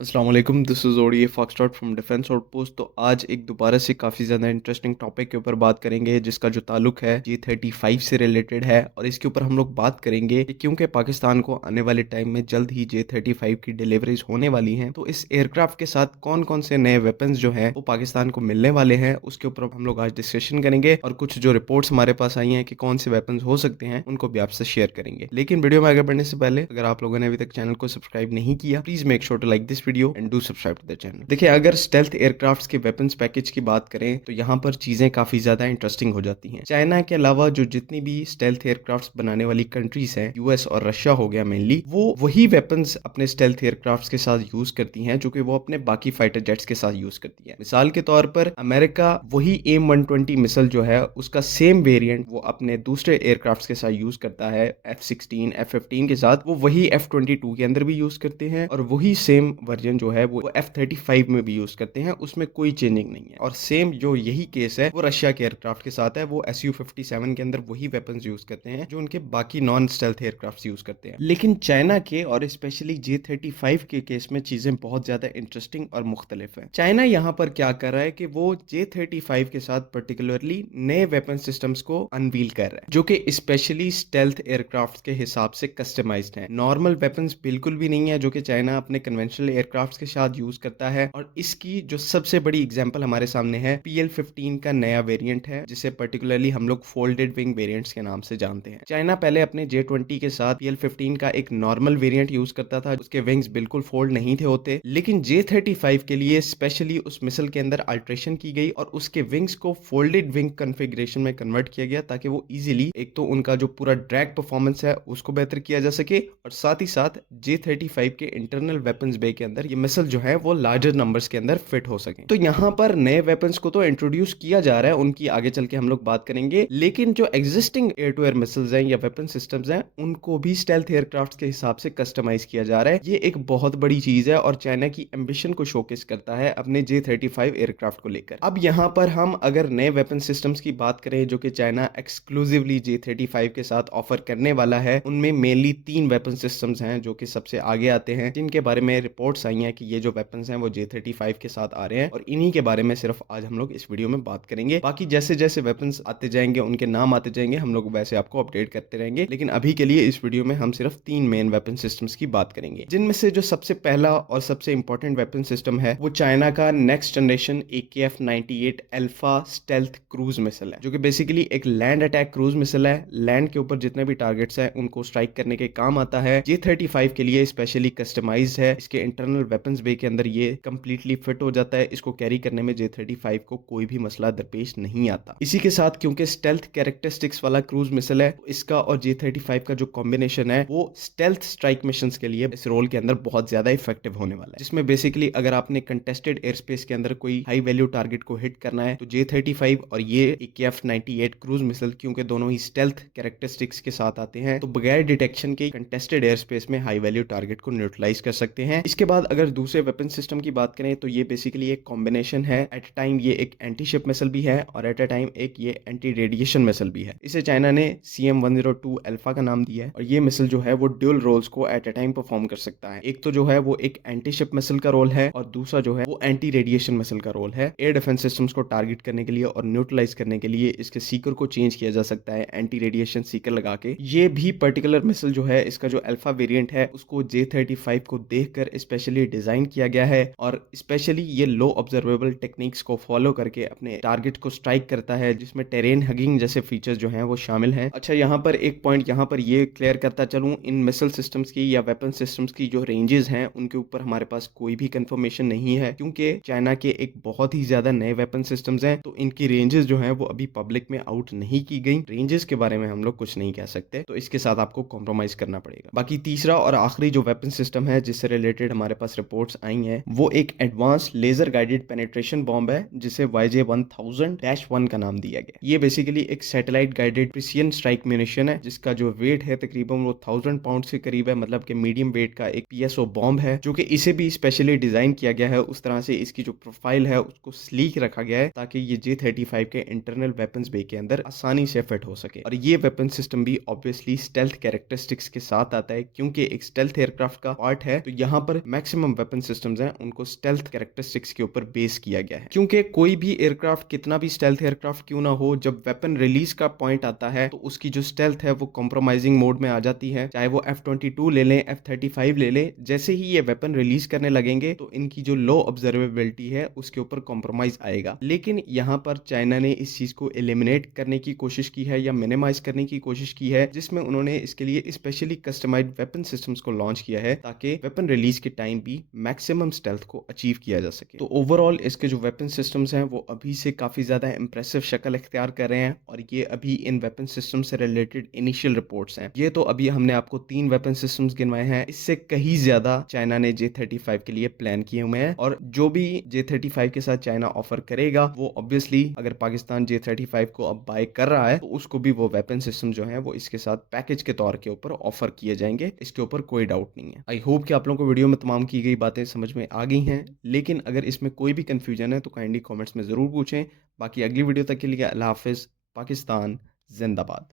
अस्सलाम वालेकुम, this is ओडिए फॉक्सट्रॉट फ्रॉम डिफेंस आउटपोस्ट। तो आज एक दोबारा से काफ़ी ज़्यादा इंटरेस्टिंग टॉपिक के ऊपर बात करेंगे जिसका जो ताल्लुक है J-35 से रिलेटेड है। और इसके ऊपर हम लोग बात करेंगे कि क्योंकि पाकिस्तान को आने वाले टाइम में जल्द ही J-35 की डिलीवरीज होने वाली हैं, तो इस एयरक्राफ्ट के साथ कौन कौन से नए वेपन्स जो हैं वो पाकिस्तान को मिलने वाले हैं, उसके ऊपर हम लोग आज डिस्कशन करेंगे। और कुछ जो रिपोर्ट्स हमारे पास आई हैं कि कौन से वेपन्स हो सकते हैं, उनको भी आपसे शेयर करेंगे। लेकिन वीडियो में आगे बढ़ने से पहले अगर आप लोगों ने अभी तक चैनल को सब्सक्राइब नहीं किया, please make sure to like this video and do subscribe to the channel. देखिए, अगर स्टेल्थ एयरक्राफ्ट्स के वेपन्स पैकेज की बात करें तो यहाँ पर चीजें काफी ज्यादा इंटरेस्टिंग हो जाती हैं। चाइना के अलावा जो जितनी भी स्टेल्थ एयरक्राफ्ट्स बनाने वाली कंट्रीज हैं, यूएस और रशिया हो गया मेनली, वो वही वेपन्स अपने स्टेल्थ एयरक्राफ्ट्स के साथ यूज करती हैं जो कि वो अपने बाकी फाइटर जेट्स के साथ यूज करती हैं। मिसाल के तौर पर अमेरिका वही AIM-120 मिसाइल जो है उसका सेम वेरिएंट वो अपने दूसरे एयरक्राफ्ट्स के साथ यूज करता है। F-16 F-15 के साथ वो वही F-22 के अंदर भी यूज करते हैं और वही सेम वर्जन जो है वो F-35 में भी यूज करते हैं। उसमें कोई चेंजिंग नहीं है। और सेम जो यही केस है वो रशिया के एयरक्राफ्ट के साथ है। वो Su-57 के अंदर वही वेपन्स यूज करते हैं जो उनके बाकी नॉन स्टेल्थ एयरक्राफ्ट यूज करते हैं। लेकिन चाइना के और स्पेशली J-35 के केस में चीजें बहुत ज्यादा इंटरेस्टिंग और मुख्तलिफ है। चाइना यहाँ पर क्या कर रहा है कि वो J-35 के साथ पर्टिकुलरली नए वेपन सिस्टम्स को अनवील कर रहा है जो कि स्पेशली स्टेल्थ एयरक्राफ्ट के हिसाब से कस्टमाइज्ड है। नॉर्मल वेपन्स बिल्कुल भी नहीं है जो कि चाइना अपने कन्वेंशनल एयरक्राफ्ट के साथ यूज करता है। और इसकी जो सबसे बड़ी एग्जांपल हमारे सामने है PL-15 का नया वेरिएंट है जिसे पर्टिकुलरली हम लोग फोल्डेड विंग वेरिएंट्स के नाम से जानते हैं। चाइना पहले अपने J-20 के साथ PL-15 का एक नॉर्मल वेरिएंट यूज करता था, उसके विंग्स बिल्कुल फोल्ड नहीं थे होते। लेकिन J-35 के लिए स्पेशली उस मिसाइल के अंदर अल्ट्रेशन की गई और उसके विंग्स को फोल्डेड विंग कॉन्फ़िगरेशन में कन्वर्ट किया गया ताकि वो इजीली एक तो उनका जो पूरा ड्रैग परफॉर्मेंस है उसको बेहतर किया जा सके और साथ ही साथ J-35 के इंटरनल वेपन्स बे के अंदर ये मिसाइल जो है वो लार्जर नंबर्स के अंदर फिट हो सके। तो यहाँ पर नए वेपन्स को तो इंट्रोड्यूस किया जा रहा है, उनकी आगे चल के हम लोग बात करेंगे। लेकिन जो existing air to air missiles हैं या वेपन सिस्टम्स हैं उनको भी स्टेल्थ एयरक्राफ्ट के हिसाब से कस्टमाइज किया जा रहा है। ये एक बहुत बड़ी चीज है और चाइना की एम्बिशन को शोकेस करता है अपने J-35 एयरक्राफ्ट को लेकर। अब यहाँ पर हम अगर नए वेपन सिस्टम्स की बात करें जो कि चाइना एक्सक्लूसिवली J-35 के साथ ऑफर करने वाला है, उनमें मेनली 3 वेपन सिस्टम्स हैं जो कि सबसे आगे आते हैं, जिनके बारे में रिपोर्ट्स आई हैं कि ये जो वेपन्स हैं वो J-35 के साथ आ रहे हैं और इन्हीं के बारे में सिर्फ आज हम लोग इस वीडियो में बात करेंगे। बाकी जैसे जैसे वेपन्स आते जाएंगे उनके नाम आते जाएंगे, हम लोग वैसे आपको अपडेट करते रहेंगे। लेकिन अभी के लिए इस वीडियो में हम सिर्फ 3 मेन वेपन सिस्टम्स की बात करेंगे, जिनमें से जो सबसे पहला और सबसे इंपॉर्टेंट वेपन सिस्टम है वो चाइना का next generation AKF-98 alpha stealth cruise missile है, जो कि बेसिकली एक लैंड अटैक क्रूज मिसाइल है। लैंड के ऊपर जितने भी टारगेट्स हैं उनको स्ट्राइक करने के काम आता है। J-35 के लिए स्पेशली कस्टमाइज्ड है। इसके इंटरनल वेपन्स बे के अंदर ये कंप्लीटली फिट हो जाता है। इसको कैरी करने में J-35 को कोई भी मसला दरपेश नहीं आता। इसी के साथ क्योंकि स्टेल्थ कैरेक्टरिस्टिक्स वाला क्रूज मिसाइल है, इसका और J-35 का जो कॉम्बिनेशन है वो स्टेल्थ स्ट्राइक मिशंस के लिए इस रोल के अंदर बहुत ज्यादा इफेक्टिव होने वाला है। जिसमें बेसिकली अगर आपने कंटेस्टेड एयर स्पेस के अंदर कोई हाई वैल्यू टारगेट को हिट करना है तो J-35 और ये AKF-98 क्रूज मिसाइल, क्योंकि दोनों ही स्टेल्थ कैरेक्टरिस्टिक्स के साथ आते हैं, तो बगैर डिटेक्शन के कंटेस्टेड एयर स्पेस में हाई वैल्यू टारगेट को न्यूट्रलाइज कर सकते हैं। इसके बाद अगर दूसरे वेपन सिस्टम की बात करें तो ये बेसिकली एक कॉम्बिनेशन है। एट अ टाइम ये एक एंटी शिप मिसाइल भी है और एट अ टाइम एक ये एंटी रेडिएशन मिसाइल भी है। इसे चाइना ने CM-102 अल्फा का नाम दिया है और ये मिसाइल जो है वो ड्यूल रोल्स को एट अ टाइम परफॉर्म कर सकता है। एक तो जो है वो एक एंटी शिप मिसाइल का रोल है और दूसरा जो है वो एंटी रेडिएशन मिसाइल का रोल है। एयर डिफेंस सिस्टम्स को टारगेट करने के लिए और न्यूट्रलाइज करने के लिए इसके सीकर को चेंज किया जा सकता है एंटी रेडिएशन सीकर लगा के। ये भी पर्टिकुलर मिसाइल जो है इसका जो अल्फा वेरिएंट है उसको J-35 को देखकर स्पेशली डिजाइन किया गया है और स्पेशली ये लो ऑब्जर्वेबल टेक्निक्स को फॉलो करके अपने टारगेट को स्ट्राइक करता है, जिसमें टेरेन हगिंग जैसे फीचर्स जो हैं वो शामिल हैं। अच्छा, यहाँ पर एक पॉइंट यहाँ पर ये क्लियर करता चलूं, इन मिसाइल सिस्टम्स की या वेपन सिस्टम्स की जो रेंजेस हैं उनके ऊपर हमारे पास कोई भी कंफर्मेशन नहीं है, क्योंकि चाइना के एक बहुत ही ज्यादा नए वेपन सिस्टम्स हैं, तो इनकी रेंजेस जो हैं वो अभी पब्लिक में आउट नहीं की गई। रेंजेस के बारे में हम लोग कुछ नहीं कह सकते, तो इसके साथ आपको कॉम्प्रोमाइज करना पड़ेगा। बाकी तीसरा और आखिरी जो वेपन सिस्टम है जिससे रिलेटेड हमारे पास रिपोर्ट्स आई हैं वो एक advance laser guided penetration bomb है जिसे YJ-1000-1 का नाम दिया गया। ये बेसिकली एक satellite guided precision strike munition है जिसका जो वेट है तकरीबन वो 1000 पाउंड से करीब है, मतलब कि मीडियम वेट का एक PSO बॉम्ब है, जो कि इसे भी स्पेशली डिजाइन किया गया है। उस तरह से इसकी जो प्रोफाइल है उसको स्लीक रखा गया है ताकि ये J-35 के इंटरनल वेपन्स बे के अंदर आसानी से फिट हो सके। और ये वेपन सिस्टम भी ऑब्वियसली स्टेल्थ कैरेक्टरिस्टिक्स के साथ आता है, क्योंकि एक स्टेल्थ एयरक्राफ्ट का पार्ट है तो यहाँ पर मैक्सिमम वेपन सिस्टम्स हैं उनको स्टेल्थ कैरेक्टरिस्टिक्स के ऊपर बेस किया गया है, क्योंकि कोई भी एयरक्राफ्ट कितना भी स्टेल्थ एयरक्राफ्ट क्यों ना हो, जब वेपन रिलीज का पॉइंट आता है तो उसकी जो स्टेल्थ है वो कॉम्प्रोमाइजिंग मोड में आ जाती है। चाहे वो F-22 ले लें, F-35 ले लें, जैसे ही ये वेपन रिलीज करने लगेंगे तो इनकी जो लो ऑब्जर्वेबिलिटी है उसके ऊपर कॉम्प्रोमाइज आएगा। लेकिन यहाँ पर चाइना ने इस चीज को एलिमिनेट करने की कोशिश की है या मिनिमाइज करने की कोशिश की है, जिसमें उन्होंने इसके लिए स्पेशली कस्टमाइज्ड वेपन सिस्टम्स को लॉन्च किया है ताकि वेपन रिलीज के टाइम भी मैक्सिमम स्टेल्थ को अचीव किया जा सके। तो ओवरऑल इसके जो वेपन सिस्टम्स हैं वो अभी से काफी ज्यादा इंप्रेसिव शक्ल इख्तियार कर रहे हैं, और ये अभी इन वेपन सिस्टम से रिलेटेड इनिशियल रिपोर्ट्स हैं। ये तो अभी हमने आपको 3 वेपन सिस्टम्स गिनवाए हैं, इससे कहीं ज्यादा चाइना ने J-35 के लिए प्लान किए हुए हैं, और जो भी J-35 के साथ चाइना ऑफर करेगा वो ऑब्वियसली अगर पाकिस्तान J-35 को अब बाय कर रहा है तो उसको भी वो वेपन सिस्टम जो है वो इसके साथ पैकेज के तौर के ऊपर ऑफर किए जाएंगे, इसके ऊपर कोई डाउट नहीं है। आई होप कि आप लोगों को वीडियो में तमाम की गई बातें समझ में आ गई हैं, लेकिन अगर इसमें कोई भी कंफ्यूजन है तो काइंडली कमेंट्स में जरूर पूछें। बाकी अगली वीडियो तक के लिए अल्लाह हाफिज। पाकिस्तान जिंदाबाद।